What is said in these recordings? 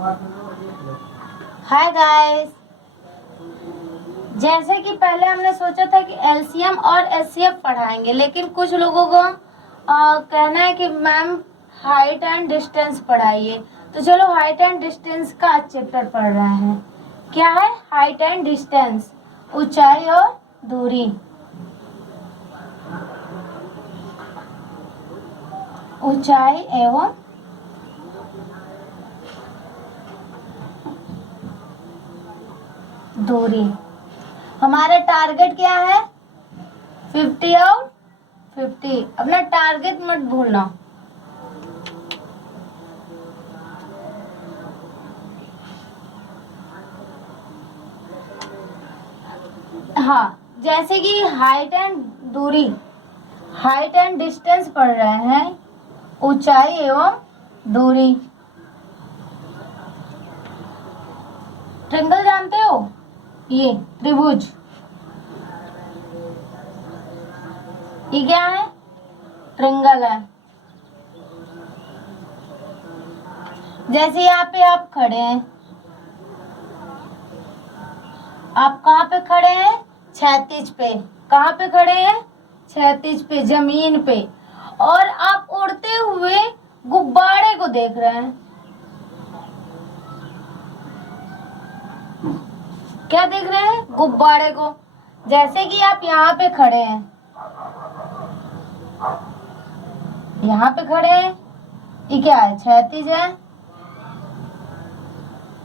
Hi guys. जैसे कि पहले हमने सोचा था कि एलसीएम और एचसीएफ पढ़ाएंगे, लेकिन कुछ लोगों को कहना है कि मैम हाइट एंड डिस्टेंस पढ़ाइए। तो चलो हाइट एंड डिस्टेंस का आज चैप्टर पढ़ रहे हैं। क्या है हाइट एंड डिस्टेंस? ऊंचाई और दूरी। ऊंचाई एवं दूरी। हमारा टारगेट क्या है? 50 और 50। अपना टारगेट मत भूलना। हाँ, जैसे कि हाइट एंड दूरी, हाइट एंड डिस्टेंस पढ़ रहे हैं, ऊंचाई एवं दूरी। ट्रिंगल जानते हो? ये त्रिभुज, ये क्या है? ट्रिंगल है। जैसे यहाँ पे आप खड़े हैं, आप कहाँ पे खड़े हैं? क्षैतिज पे। कहाँ पे खड़े हैं? क्षैतिज पे, जमीन पे। और आप उड़ते हुए गुब्बारे को देख रहे हैं। क्या देख रहे हैं? गुब्बारे को। जैसे कि आप यहाँ पे खड़े हैं, यहाँ पे खड़े हैं, ये क्या है? क्षैतिज है।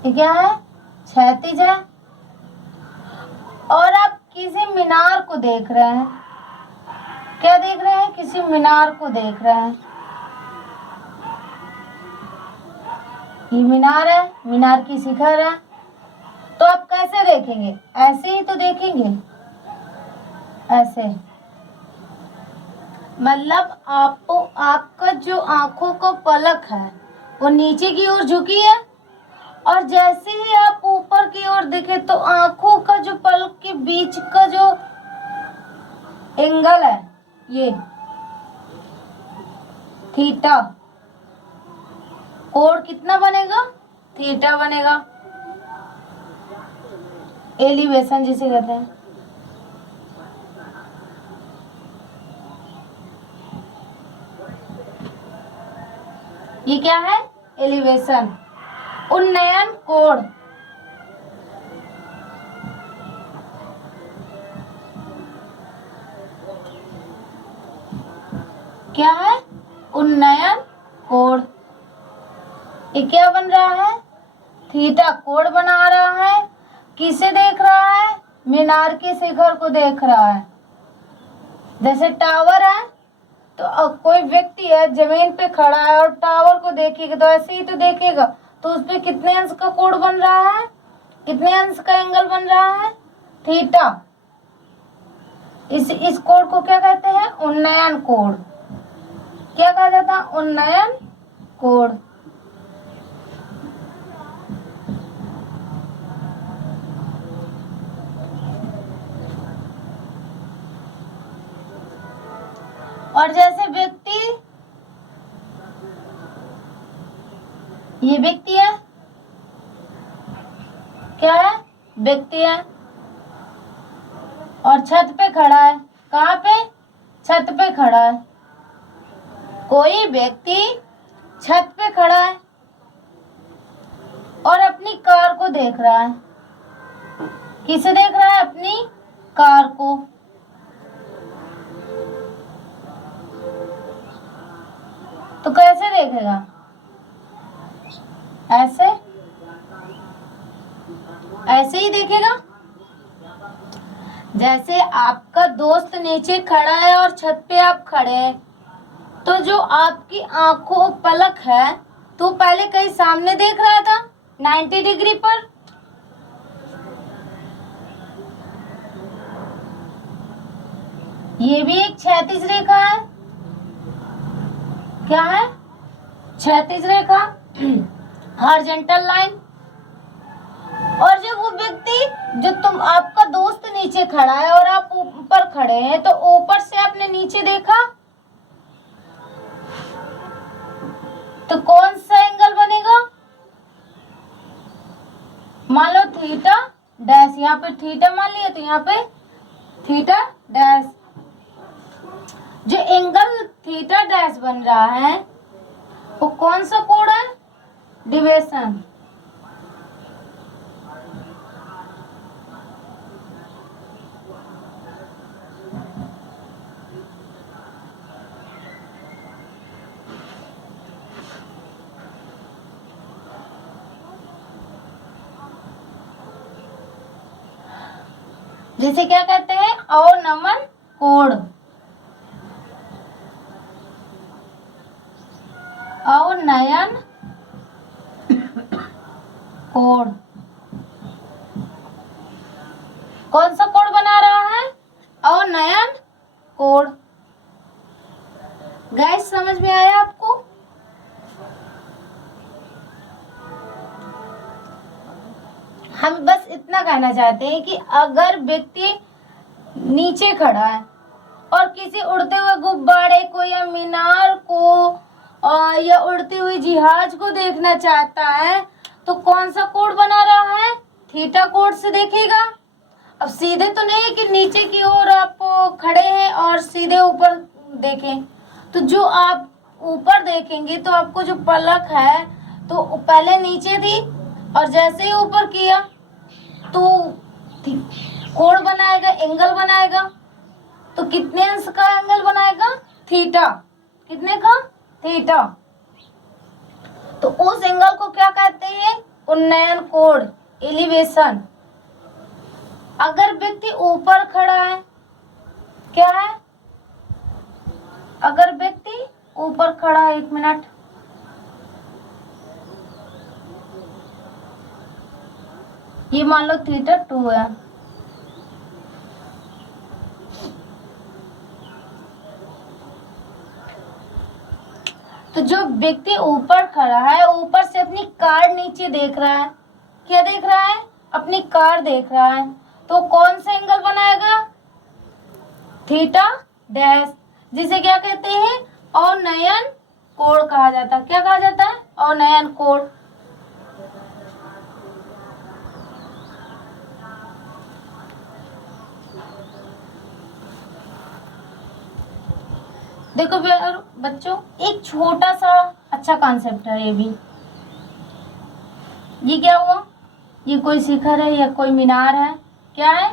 ये क्या है? क्षैतिज है। और आप किसी मीनार को देख रहे हैं। क्या देख रहे हैं? किसी मीनार को देख रहे हैं। ये मीनार है, मीनार की शिखर है। तो आप कैसे देखेंगे? ऐसे ही तो देखेंगे, ऐसे। मतलब आपको, आपका जो आंखों का पलक है वो नीचे की ओर झुकी है, और जैसे ही आप ऊपर की ओर देखें तो आंखों का जो पलक के बीच का जो एंगल है, ये थीटा, कोण कितना बनेगा? थीटा बनेगा। एलिवेशन जिसे कहते हैं। ये क्या है? एलिवेशन। उन्नयन कोण। क्या है? उन्नयन कोण। ये क्या बन रहा है? थीटा कोण बना रहा है। किसे देख रहा है? मीनार के शिखर को देख रहा है। जैसे टावर है, तो कोई व्यक्ति है जमीन पे खड़ा है और टावर को देखेगा तो ऐसे ही तो देखेगा, तो उस पे कितने अंश का कोण बन रहा है? कितने अंश का एंगल बन रहा है? थीटा। इस कोण को क्या कहते हैं? उन्नयन कोण। क्या कहा जाता है? उन्नयन कोण। और जैसे व्यक्ति, ये व्यक्ति है, क्या है? व्यक्ति है, और छत पे खड़ा है। कहाँ पे? छत पे खड़ा है। कोई व्यक्ति छत पे खड़ा है और अपनी कार को देख रहा है। किसे देख रहा है? अपनी कार को। तो कैसे देखेगा? ऐसे, ऐसे ही देखेगा। जैसे आपका दोस्त नीचे खड़ा है और छत पे आप खड़े हैं, तो जो आपकी आंखों पलक है, तो पहले कहीं सामने देख रहा था 90 डिग्री पर। ये भी एक क्षैतिज रेखा है। क्या है? क्षैतिज रेखा, हॉरिजॉन्टल लाइन। और जब वो व्यक्ति, जो तुम, आपका दोस्त नीचे खड़ा है और आप ऊपर खड़े हैं, तो ऊपर से आपने नीचे देखा तो कौन सा एंगल बनेगा? डैश, यहाँ पे थीटा मान लिया तो यहाँ पे थीटा डैश। जो एंगल थीटा डैश बन रहा है वो कौन सा कोण है? डिविएशन। जिसे क्या कहते हैं? अवनमन कोण। अवनयन कोण। कौन सा कोण बना रहा है? अवनयन कोण। गाइस समझ में आया आपको? हम बस इतना कहना चाहते हैं कि अगर व्यक्ति नीचे खड़ा है और किसी उड़ते हुए गुब्बारे को या मीनार को या उड़ती हुई जहाज को देखना चाहता है तो कौन सा कोण बना रहा है? थीटा कोण से देखेगा। अब सीधे तो नहीं कि नीचे की ओर आप खड़े हैं और सीधे ऊपर देखें, तो जो आप ऊपर देखेंगे तो आपको जो पलक है तो पहले नीचे थी और जैसे ही ऊपर किया तो कोण बनाएगा, एंगल बनाएगा। तो कितने अंश का एंगल बनाएगा? थीटा। कितने का? थीटा। तो उस एंगल को क्या कहते हैं? उन्नयन कोण, एलिवेशन। अगर व्यक्ति ऊपर खड़ा है, क्या है? अगर व्यक्ति ऊपर खड़ा है, 1 मिनट, ये मान लो थीटा 2 है। तो जो व्यक्ति ऊपर खड़ा है ऊपर से अपनी कार नीचे देख रहा है। क्या देख रहा है? अपनी कार देख रहा है। तो कौन सा एंगल बनाएगा? थीटा डैश, जिसे क्या कहते हैं? अवनयन कोण कहा जाता है। क्या कहा जाता है? अवनयन कोण। देखो बच्चों, एक छोटा सा अच्छा कॉन्सेप्ट है ये भी। ये क्या हुआ? ये कोई शिखर है या कोई मीनार है? क्या है?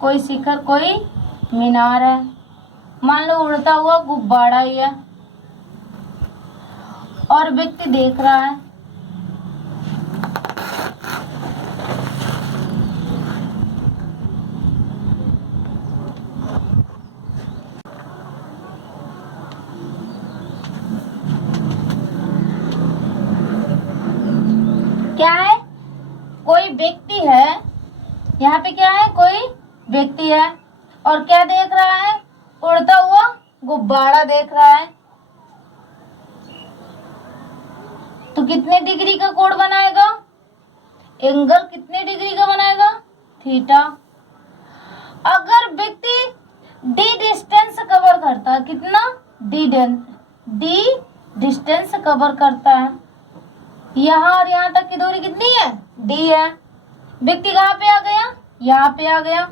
कोई शिखर, कोई मीनार है। मान लो उड़ता हुआ गुब्बारा ही है और व्यक्ति देख रहा है। क्या है? कोई व्यक्ति है, यहाँ पे क्या है? कोई व्यक्ति है और क्या देख रहा है? उड़ता हुआ गुब्बारा देख रहा है। तो कितने डिग्री का कोण बनाएगा? एंगल कितने डिग्री का बनाएगा? थीटा। अगर व्यक्ति डी डिस्टेंस कवर करता है, कितना? डी डिस्टेंस कवर करता है, यहाँ और यहाँ तक की दूरी कितनी है? डी है। व्यक्ति कहाँ पे आ गया? यहाँ पे आ गया।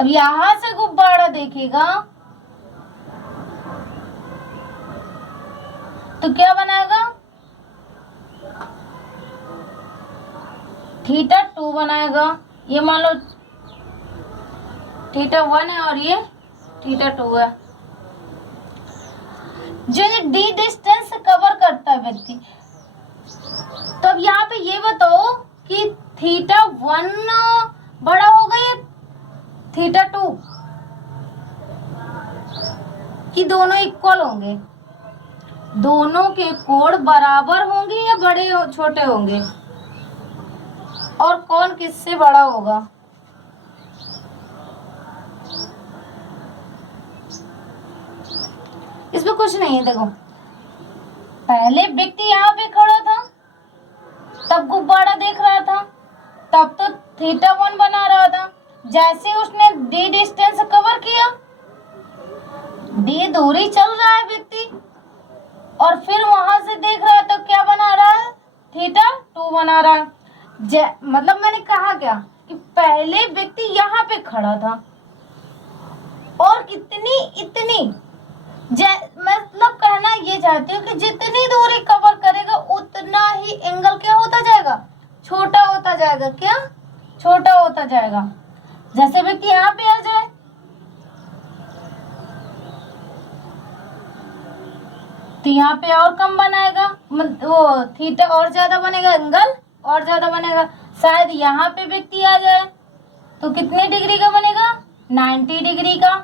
अब यहां से गुब्बारा देखेगा तो क्या बनाएगा? थीटा 2 बनाएगा। ये मान लो थीटा 1 है और ये थीटा 2 है। जो डी डिस्टेंस कवर करता है व्यक्ति, तो अब यहाँ पे ये बताओ कि थीटा 1 बड़ा होगा या थीटा 2, कि दोनों इक्वल होंगे? दोनों के कोण बराबर होंगे या बड़े छोटे होंगे? और कौन किससे बड़ा होगा? इसमें कुछ नहीं है। देखो, पहले व्यक्ति यहाँ पे खड़ा था तब गुब्बारा देख रहा था, तब तो थीटा 1 बना रहा था। जैसे उसने डी डिस्टेंस कवर किया, डी दूरी चल रहा है व्यक्ति और फिर वहां से देख रहा है तो क्या बना रहा है? थीटा 2 मतलब मैंने कहा क्या कि पहले व्यक्ति यहाँ पे खड़ा था और कितनी इतनी मतलब कहना ये चाहती हूँ कि जितनी दूरी कवर करेगा उतना ही एंगल क्या होता जाएगा, छोटा होता जाएगा। क्या छोटा होता जाएगा। जैसे व्यक्ति यहाँ पे आ जाए तो यहाँ पे और कम बनाएगा, वो थीटा और ज्यादा बनेगा, एंगल और ज्यादा बनेगा। शायद यहाँ पे व्यक्ति आ जाए तो कितने डिग्री का बनेगा, 90 डिग्री का।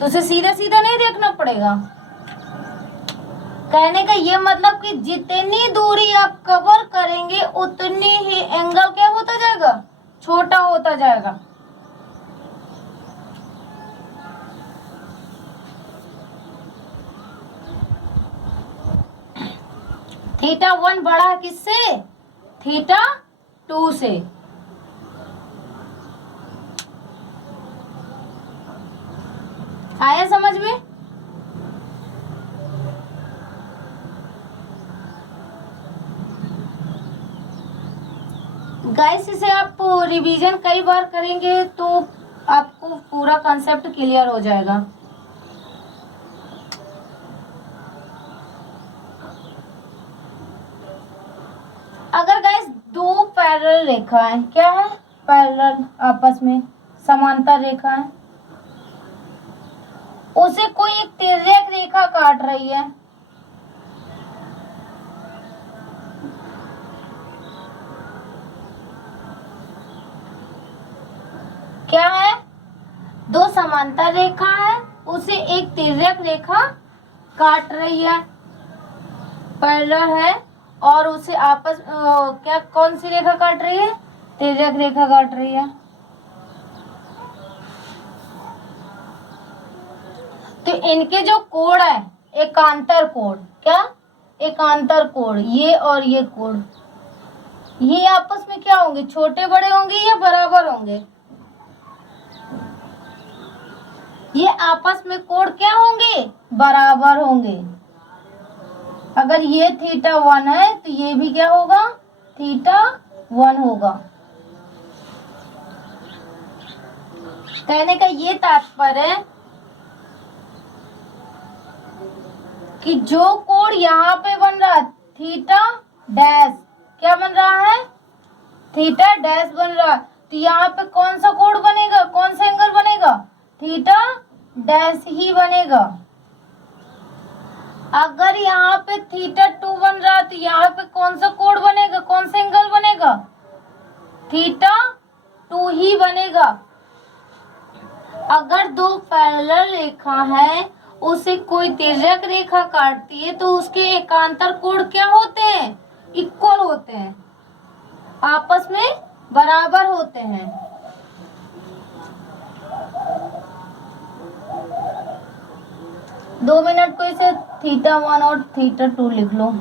तो उसे सीधा सीधा नहीं देखना पड़ेगा। कहने का ये मतलब कि जितनी दूरी आप कवर करेंगे उतनी ही एंगल क्या होता जाएगा, छोटा होता जाएगा। थीटा 1 बड़ा है किससे, थीटा 2 से। आया समझ में। गाइस इसे आप रिवीजन कई बार करेंगे तो आपको पूरा कॉन्सेप्ट क्लियर हो जाएगा। अगर गाइस दो पैरेलल रेखा है, क्या है, पैरेलल आपस में समांतर रेखा है, उसे कोई एक तिर्यक रेखा काट रही है, क्या है, दो समांतर रेखा है, उसे एक तिर्यक रेखा काट रही है, पैरेलल है, और उसे आपस क्या कौन सी रेखा काट रही है, तिर्यक रेखा काट रही है। तो इनके जो कोण है, एकांतर कोण, क्या, एकांतर कोण, ये और ये कोण, ये आपस में क्या होंगे, छोटे बड़े होंगे या बराबर होंगे, ये आपस में कोण क्या होंगे, बराबर होंगे। अगर ये थीटा 1 है तो ये भी क्या होगा, थीटा 1 होगा। कहने का ये तात्पर्य है कि जो कोण यहाँ पे बन रहा है थीटा डैश, क्या बन रहा है, थीटा डैश बन रहा है, तो यहाँ पे कौन सा कोण बनेगा, कौन सा एंगल बनेगा, थीटा डैश ही बनेगा। अगर यहाँ पे थीटा 2 बन रहा है तो यहाँ पे कौन सा कोण बनेगा, कौन सा एंगल बनेगा, थीटा 2 ही बनेगा। अगर दो पैरेलल रेखा है उसे कोई तिर्यक रेखा काटती है तो उसके एकांतर कोण क्या होते हैं, इक्वल होते हैं, आपस में बराबर होते हैं। दो मिनट को इसे थीटा 1 और थीटा 2 लिख लो।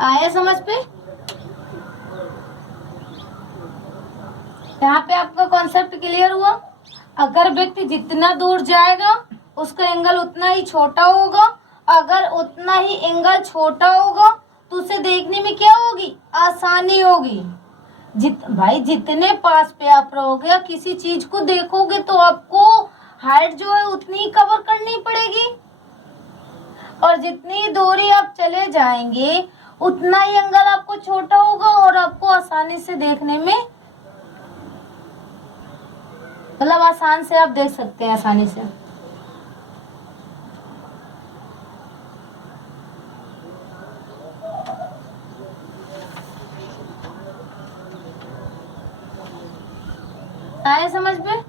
आया समझ पे। यहाँ पे आपका कॉन्सेप्ट क्लियर हुआ। अगर व्यक्ति जितना दूर जाएगा उसका एंगल उतना ही छोटा होगा, अगर उतना ही एंगल छोटा होगा तो उसे देखने में क्या होगी, आसानी होगी। भाई जितने पास पे आप रहोगे किसी चीज को देखोगे तो आपको हाइट जो है उतनी ही कवर करनी पड़ेगी, और जितनी दूरी आप चले जाएंगे उतना ही एंगल आपको छोटा होगा और आपको आसानी से देखने में, मतलब आसान से आप देख सकते हैं, आसानी से। आए समझ में।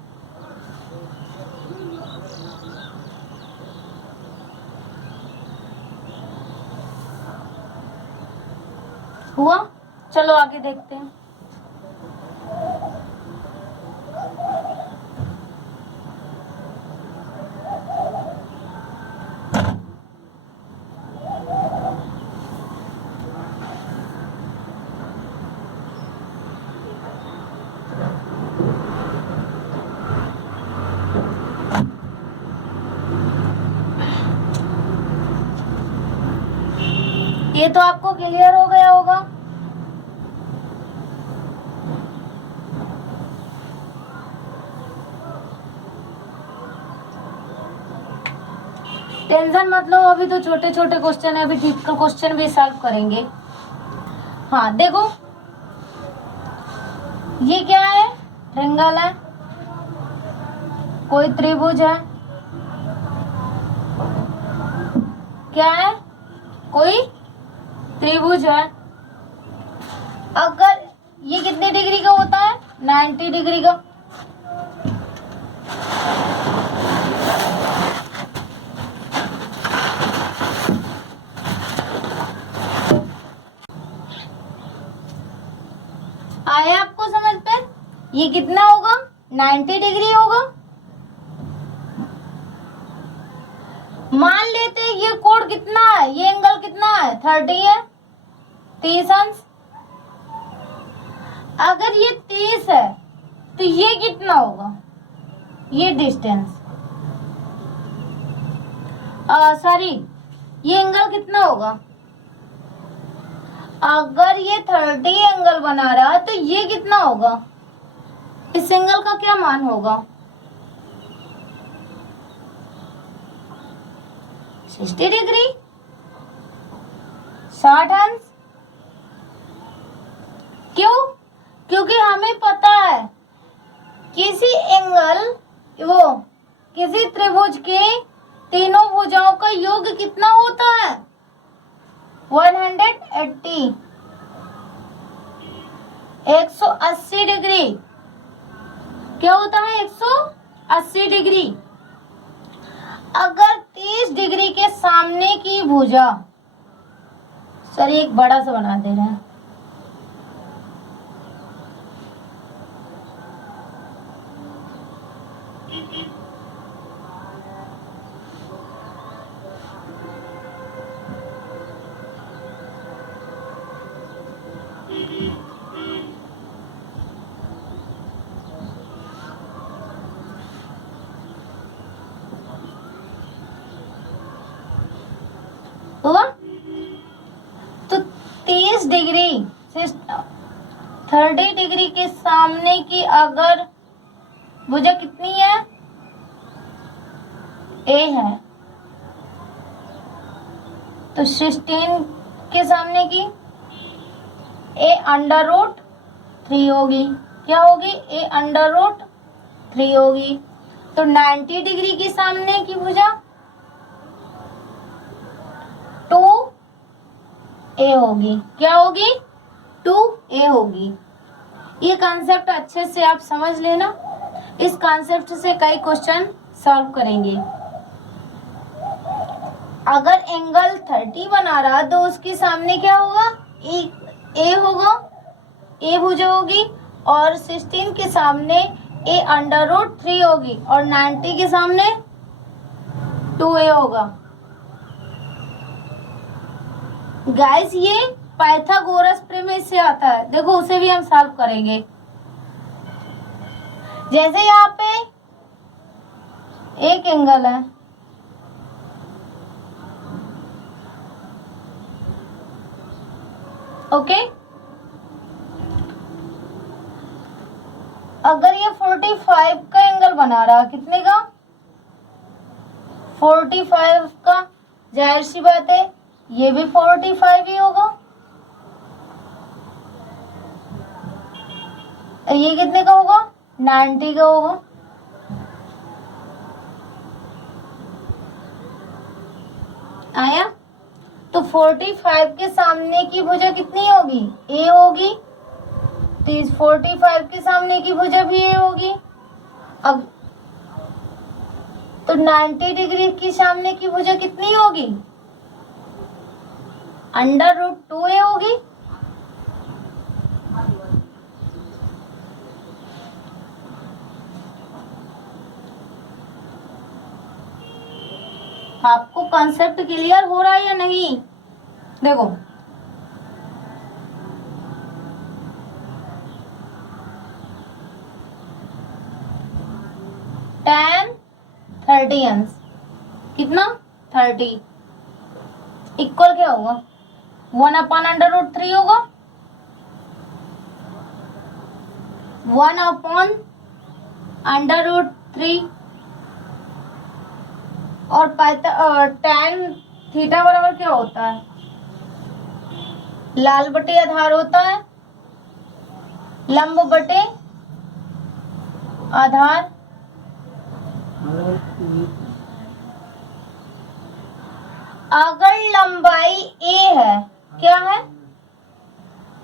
हुआ, चलो आगे देखते हैं। ये तो आपको क्लियर हो गया होगा। टेंशन मत लो, अभी तो छोटे छोटे क्वेश्चन है, अभी डिफिकल्ट क्वेश्चन भी सॉल्व करेंगे। हाँ देखो, ये क्या है? ट्रायंगल है, कोई त्रिभुज है, क्या है? कोई त्रिभुज है। अगर ये कितने डिग्री का होता है? 90 डिग्री का। आया आपको समझ पे? ये कितना होगा? 90 डिग्री होगा। मान लेते हैं ये कोण कितना है, ये एंगल कितना है? 30 है, 30 अंश। अगर ये 30 है तो ये कितना होगा? ये डिस्टेंस, सॉरी, ये एंगल कितना होगा? अगर ये 30 एंगल बना रहा है तो ये कितना होगा? इस एंगल का क्या मान होगा? 60 डिग्री, 60 अंश। क्यों? क्योंकि हमें पता है किसी एंगल, वो किसी त्रिभुज के तीनों भुजाओं का योग कितना होता है? 180, 180 डिग्री। क्या होता है? 180 डिग्री। अगर 30 डिग्री के सामने की भुजा, सर एक बड़ा सा बना दे रहे हैं, हुआ? तो 30 डिग्री से 30 डिग्री के सामने की अगर भुजा कितनी है? ए है, तो 16 के सामने की ए अंडर रूट 3 होगी। क्या होगी? ए अंडर रूट 3 होगी। तो 90 डिग्री के सामने की भुजा 2a होगी। क्या होगी? 2a होगी। ये कॉन्सेप्ट अच्छे से आप समझ लेना, इस कॉन्सेप्ट से कई क्वेश्चन सॉल्व करेंगे। अगर एंगल 30 बना रहा तो उसके सामने क्या होगा? ए होगा, ए भुजा होगी, और 16 के सामने ए अंडर रूट 3 होगी, और 90 के सामने 2a होगा। गाइस ये पाइथागोरस प्रमेय से आता है, देखो उसे भी हम सॉल्व करेंगे। जैसे यहाँ पे एक एंगल है, ओके, अगर ये 45 का एंगल बना रहा, कितने का? 45 का, जाहिर सी बात है ये भी 45 ही होगा। ये कितने का होगा? 90 का होगा। आया? तो 45 के सामने की भुजा कितनी होगी? ए होगी। 45 के सामने की भुजा भी ए होगी। अब तो 90 डिग्री की सामने की भुजा कितनी होगी? अंडर रूट 2a होगी। आपको कॉन्सेप्ट क्लियर हो रहा है या नहीं? देखो tan 30 अंश, कितना? 30 इक्वल क्या होगा? 1/√3 होगा, 1/√3। और tan थीटा बराबर क्या होता है? लाल बटे आधार होता है, लंब बटे आधार। अगर लंबाई a है, क्या है?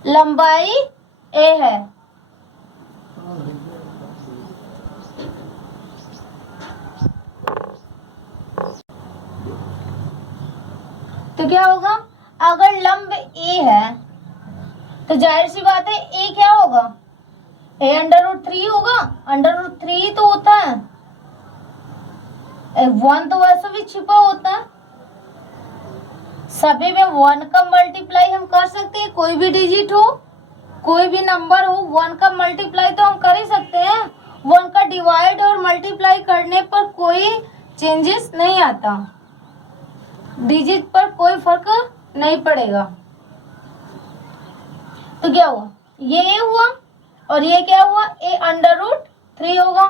लंबाई a है, तो क्या होगा? अगर लंब a है तो जाहिर सी बात है a क्या होगा? a√3 होगा। √3 तो होता है, 1 तो वैसे भी छिपा होता है। सभी में 1 का मल्टीप्लाई हम कर सकते हैं, कोई भी डिजिट हो, कोई भी नंबर हो, 1 का मल्टीप्लाई तो हम कर ही सकते हैं। 1 का डिवाइड और मल्टीप्लाई करने पर कोई चेंजेस नहीं आता, डिजिट पर कोई फर्क नहीं पड़ेगा। तो क्या हुआ? ये a हुआ और ये क्या हुआ? a√3 होगा।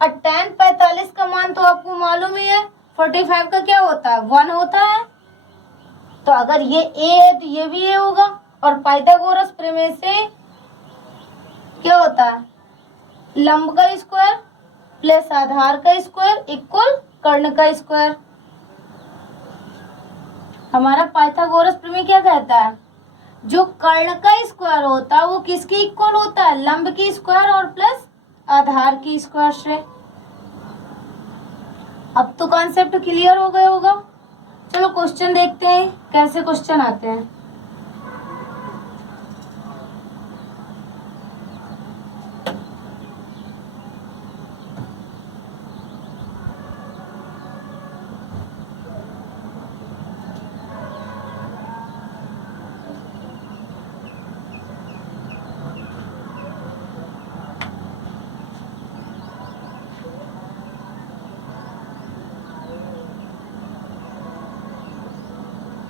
और tan 45 का मान तो आपको मालूम ही है, 45 का क्या होता है? 1 होता है। तो अगर ये a है तो ये भी a होगा। और पाइथागोरस प्रमेय से क्या होता है? लंब का स्क्वायर प्लस आधार का स्क्वायर इक्वल कर्ण का स्क्वायर। हमारा पाइथागोरस प्रमेय क्या कहता है? जो कर्ण का स्क्वायर होता है वो किसके इक्वल होता है? लंब की स्क्वायर और प्लस आधार की स्क्वायर से। अब तो कॉन्सेप्ट क्लियर हो गया होगा। चलो क्वेश्चन देखते हैं कैसे क्वेश्चन आते हैं।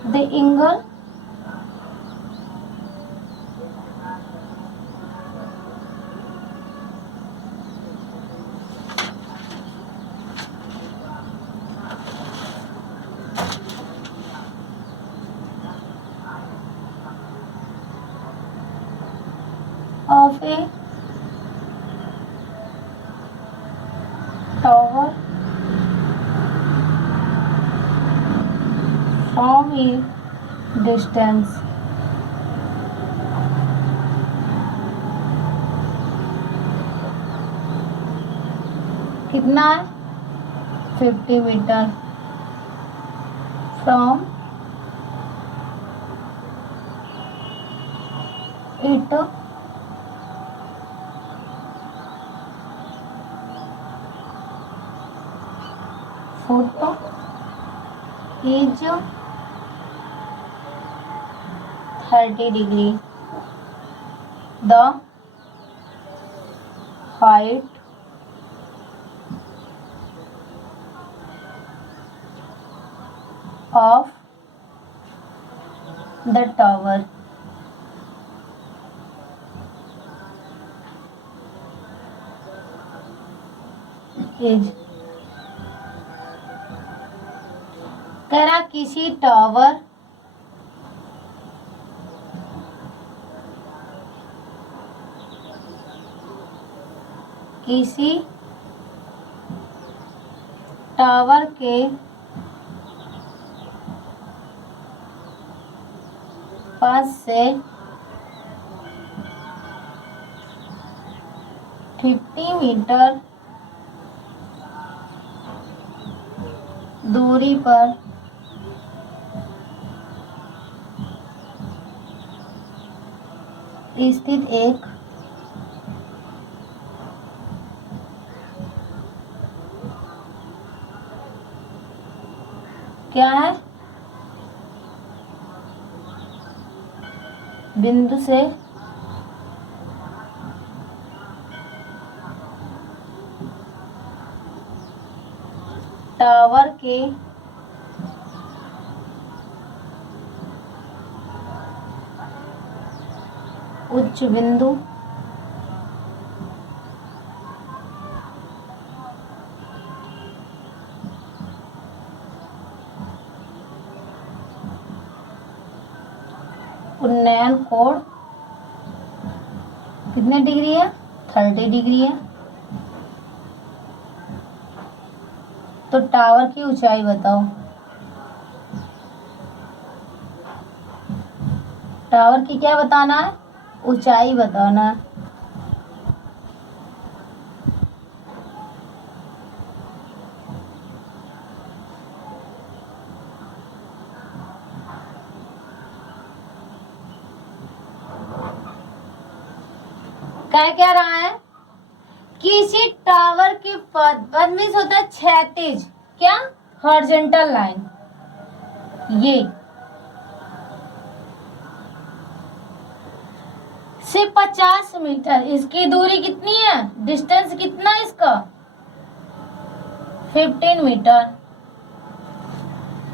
The angle of a tower from a distance कितना है? 50 metre from it photo is 30 degree. The height of the tower is, कह रहा किसी टावर के पास से 50 मीटर दूरी पर स्थित एक क्या है? बिंदु से टावर के उच्च बिंदु उन्नयन कोण कितने डिग्री है? 30 डिग्री है। तो टावर की ऊंचाई बताओ। टावर की क्या बताना है? ऊंचाई बताना है। क्या रहा है? किसी टावर की पद मीन्स होता है क्षैतिज, क्या? Horizontal line. ये से 50 मीटर इसकी दूरी कितनी है? डिस्टेंस कितना इसका? 15 मीटर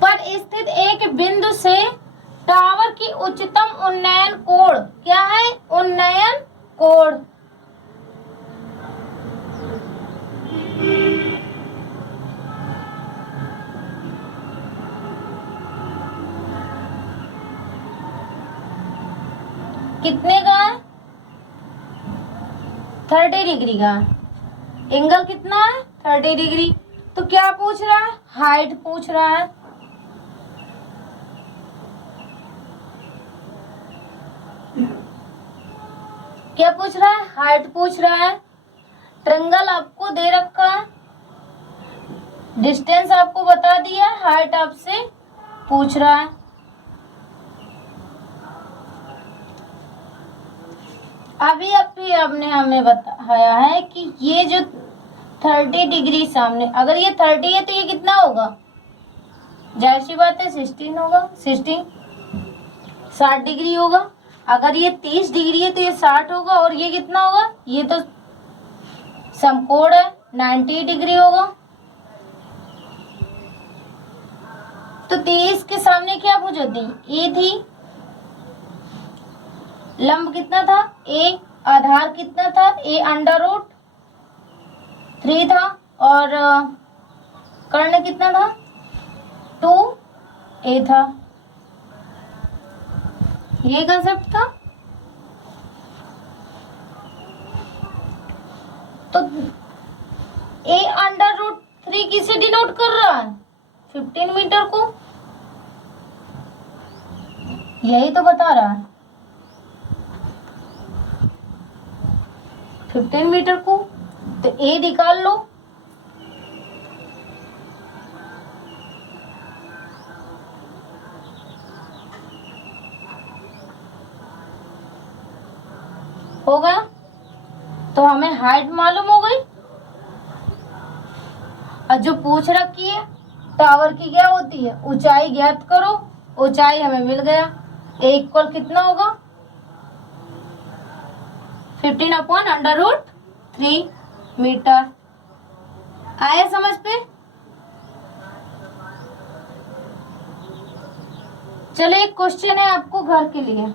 पर स्थित एक बिंदु से टावर की उच्चतम उन्नयन कोण क्या है? उन्नयन कोण। कितने का है? 30 डिग्री का। एंगल कितना है? 30 डिग्री। तो क्या पूछ रहा है? हाइट पूछ रहा है। क्या पूछ रहा है? हाइट पूछ रहा है। ट्रायंगल आपको दे रखा है, डिस्टेंस आपको बता दिया, हाइट आपसे पूछ रहा है। अभी आपने हमें बताया है कि ये जो 30 डिग्री सामने, अगर ये 30 है तो ये कितना होगा? जाहिर सी बात है 16 होगा। 60 डिग्री होगा। अगर ये 30 डिग्री है तो ये 60 होगा। और ये कितना होगा? ये तो समकोण है, 90 डिग्री होगा। तो 30 के सामने क्या पूछा थी? ए थी। लंब कितना था? ए। आधार कितना था? ए अंडर रूट 3 था। और कर्ण कितना था? 2a था। ये कंसेप्ट था। तो a अंडर रूट 3 किसे डिनोट कर रहा है? 15 मीटर को। यही तो बता रहा है 15 मीटर को। तो a निकाल लो। हो गया। तो हमें हाइट मालूम हो गई। और जो पूछ रखी है टावर की क्या होती है? ऊंचाई ज्ञात करो। ऊंचाई हमें मिल गया। ए इक्वल कितना होगा? 15/√3 मीटर। आया समझ पे? चलो एक क्वेश्चन है आपको घर के लिए।